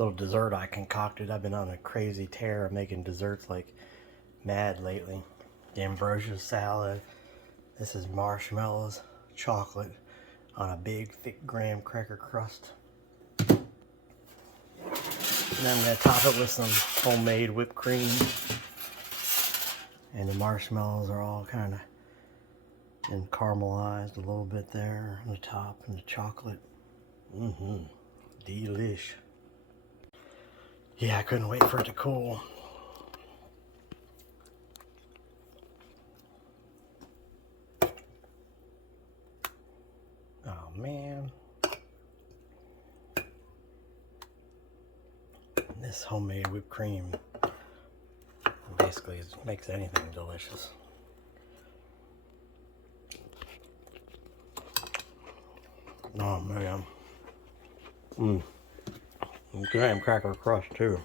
little dessert I concocted. I've been on a crazy tear of making desserts like mad lately. The ambrosia salad. This is marshmallows, chocolate on a big thick graham cracker crust. And then I'm going to top it with some homemade whipped cream. And the marshmallows are all kind of and caramelized a little bit there on the top, and the chocolate. Delish. Yeah, I couldn't wait for it to cool. Oh man. This homemade whipped cream basically makes anything delicious. Oh man. Graham cracker crust too.